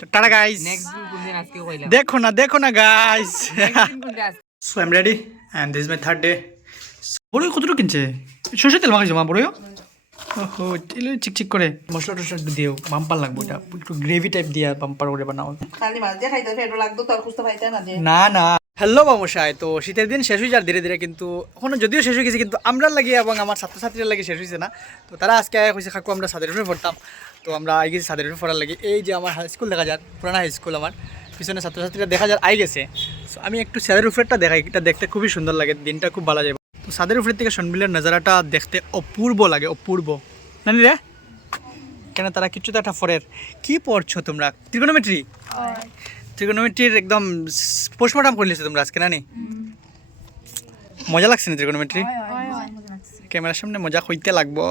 তো tata guys, দেখো না guys. So I am ready and this is my third day. বড়ই কতটুকু কিনছে? সরষের তেল মাখাইছো মা বড়ইও? ওহো, তেল চিকচিক করে মশলা টসলা দিও, বাম্পার লাগবে এটা, একটু গ্রেভি টাইপ দিয়া বাম্পার করে বানাও। খালি মাছ দিয়ে খাইতে পেট লাগতো, তোর খুঁজতে পাইতে না যে। না হ্যালো বামশাই, তো শীতের দিন শেষ হয়ে যায় ধীরে ধীরে, কিন্তু এখনো যদিও শেষ হয়ে গেছে কিন্তু আমরা লাগে এবং আমার ছাত্রছাত্রীরা লাগে শেষ হয়েছে না। তো তারা আজকে হয়েছে কাকু আমরা ছাদের উপরে পড়তাম, তো আমরা আই গেছি ছাদের উপরে পড়ার লাগে। এই যে আমার হাই স্কুল দেখা যায়, পুরানা হাই স্কুল, আমার পিছনে ছাত্রছাত্রীরা দেখা যায় আই গেছে। সো আমি একটু ছাদের উপরেটা দেখাই, এটা দেখতে খুবই সুন্দর লাগে, দিনটা খুব ভালো যায়। তো ছাদের উপরের থেকে সনবিলের নজারাটা দেখতে অপূর্ব লাগে, অপূর্ব নানি রে। কেন তারা কিছু তো একটা ফরের কি পড়ছো তোমরা? ত্রিগোনোমেট্রির একদম পোস্টমর্টম করলিছো তোমরা আজকে নানি? মজা লাগছে না ত্রিগোনোমেট্রি? ক্যামেরার সামনে মজা হইতে লাগবো,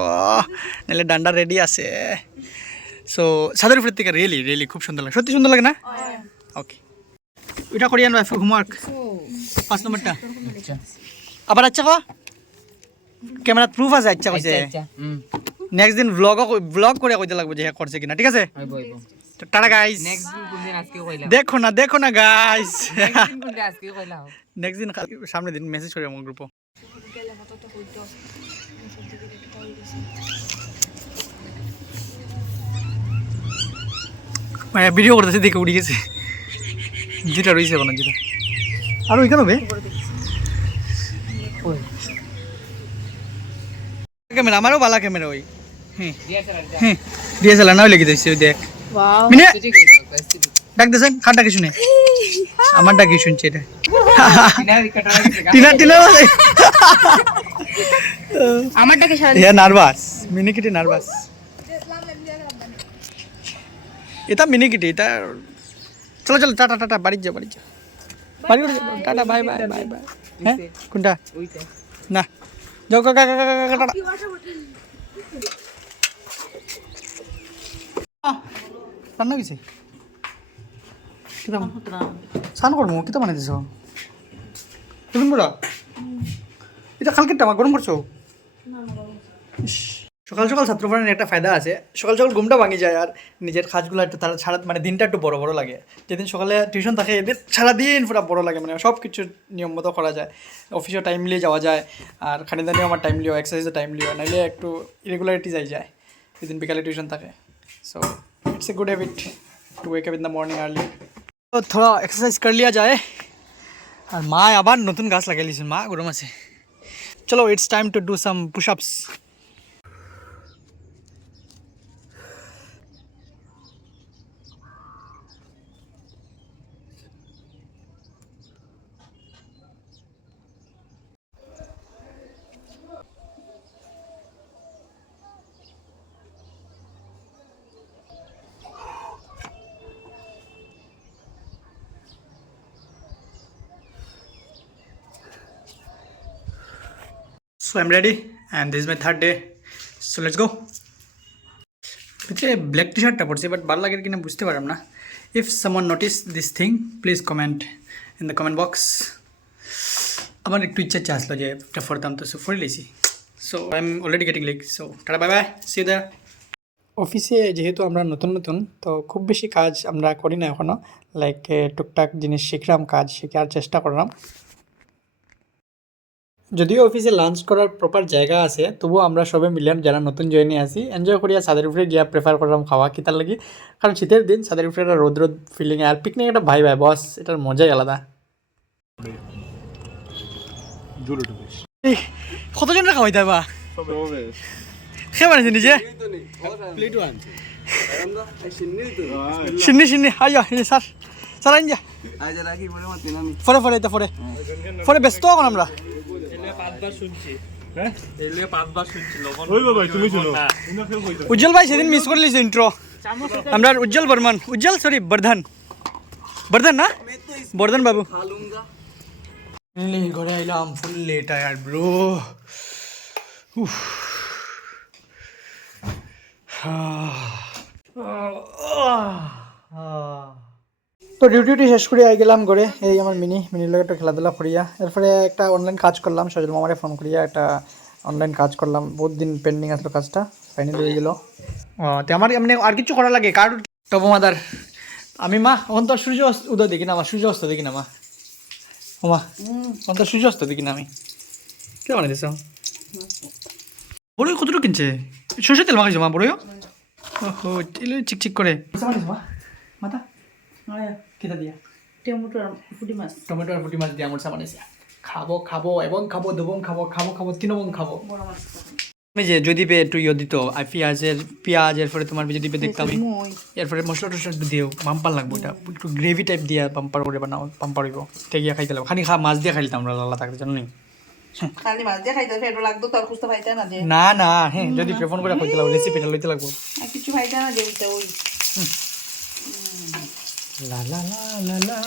নাহলে ডান্ডা রেডি আছে। সো ছাদের উপর থেকে রিয়েলি খুব সুন্দর লাগে, সত্যি সুন্দর লাগে না? ওকে, এটা করি আনবা হোমওয়ার্ক 5 নম্বরটা। আবার আচ্ছা কো ক্যামেরা প্রুফ আছে, আচ্ছা কইছে নেক্সট দিন ব্লগ করে কইতে লাগবে যে হ্যাঁ করছে কিনা, ঠিক আছে? টাটা গাইস, দেখো না গাইস, নেক্সট দিন সামনে দিন মেসেজ করে আমার গ্রুপে। মানে ভিডিও করতেছে দেখে উড়ে গেছে, যেটা রয়েছে কোনো যেটা আর ওইখানে হবে ক্যামেরা, আমারও ভালো ক্যামেরা ওই। হ্যাঁ ডিএসএলআর না হলে কি দিয়েছি ওই দেখ মিনে ডাক দিয়েছেন, খাট ডাকি শুনে আমার ডাকি শুনছে এটা টিনা আমার ডাকে সারা হ্যাঁ নার্ভাস, মিনিকিটি নার্ভাস, এটা মিনিকিটি এটা। চলো টাটা বাড়ি যা বাড়ি টাটা বাই হ্যাঁ কোনটা না যাও টাটা। রান্না গেছে স্নান করবো, কিতা বানাই দিছ তুমি বুড়া? এটা কালকেরটা আমার গরম করছো। সকাল সকাল ছাত্র পড়ানোর একটা ফায়দা আছে, সকাল সকাল ঘুমটা ভাঙি যায় আর নিজের কাজগুলো একটু তারা সারা মানে দিনটা একটু বড় লাগে। যেদিন সকালে টিউশন থাকে এদের সারাদিন পুরো বড় লাগে, মানে সব কিছু নিয়ম মতো করা যায়, অফিসেও টাইমলি যাওয়া যায় আর খানিদানিও আমার টাইমলি হয়, এক্সারসাইজও টাইমলি হয়, নাহলে একটু ইরেগুলারিটি যায় যেদিন বিকালে টিউশন থাকে। So it's a good habit to wake up in the morning early. तो थोड़ा एक्सरसाइज कर लिया जाए। और माँ आबार नतून गाছ लागाই লিছে, মা গরম আছে। चलो it's time to do some pushups. So I'm ready and this is my third day. So let's go. পিছে ব্ল্যাক টি শার্টটা পরছি বাট ভালো লাগে কিনা বুঝতে পারলাম না। If someone notice this thing please comment in the comment box. আমার একটু ইচ্ছা আসলো যে একটা পরতাম, তো সো পরে লিছি। So I am already getting late. So tata bye bye, see you there. অফিসে যেহেতু আমরা নতুন তো খুব বেশি কাজ আমরা করি না এখনও, লাইক টুকটাক জিনিস শিখলাম, কাজ শেখার চেষ্টা করলাম। যদিও অফিসে লাঞ্চ করার প্রপার জায়গা আছে, তবুও আমরা সবাই মিলে যারা নতুন জয়েনে আসি এনজয় করিয়া ছাদের উপরে গিয়া প্রেফার করলাম খাওয়া কি তার লাগি, কারণ শীতের দিন ছাদের উপরে একটা রোদ ফিলিং আর পিকনিক একটা ভাই বস, এটার মজাই আলাদা। কতজনরা খাওয়াইতে বা সে বানিয়েছে নিজে সিন্নি আইয়া স্যার আইন যা পরে ব্যস্ত এখন আমরা। উজ্জ্বল ভাই সেদিন মিস করে লিছো ইন্ট্রো, আমরা উজ্জ্বল বর্মন, বর্ধন না বর্ধন বাবু। ঘরে আইলাম ফুললি টায়ার্ড ব্রো। তো ডিউটি শেষ করে আই গেলাম ঘরে। এই আমার মিনির লোক একটা খেলাধুলা করিয়া এরপরে একটা অনলাইন কাজ করলাম, সজল মামারে ফোন করিয়া একটা অনলাইন কাজ করলাম, বহুত দিন পেন্ডিং আসলো, কাজটা ফাইনালি হয়ে গেল। তো আমার এমনি আর কিছু করা লাগে কার টপ মাদার আমি মা এখন তো আর সূর্য উদয় দেখি না মা, সূর্য অস্ত দেখি না মা। ও মা এখন তো সূর্য অস্ত দেখি না আমি। কে বানাই দিছ বড়ই কতটুকু কিনছে? সরষের তেল মাখাইছো মা বড়ইও? ওহো এলে চিকচিক করে মা মাথা কেটা দিয়া টমেটো আর ফুটি মাছ টমেটো আর পুঁটি মাছ দিয়ে আমার বানাইছে। খাবো খাবো এবং খাবো দেবং খাবো খাবো খাবো তিনবং খাবো। বড় মাছ আমি যে যদি একটু ইয়ে দিত আর পেঁয়াজ এরপরে তোমার যদি দেখতাম মই এরপরে মশলা টসলা একটু দিও বাম্পার লাগবো এটা একটু গ্রেভি টাইপ দিয়া বাম্পার করে বানাও বাম্পার হইব টেকিয়া খাইতে লাগবো খানি মাছ দিয়ে খাইতাম আমরা লালা থাকতে জানো নি। খালি মাছ দিয়ে খাইতে পেটো লাগতো তোর খুঁজতে পাইতে না যে না না হ্যাঁ যদি ফোন করে খাইতে লাগবো রেসিপিটা লইতে লাগবো। আর কিছু পাইতে না যে ওই লা লা লা লা লা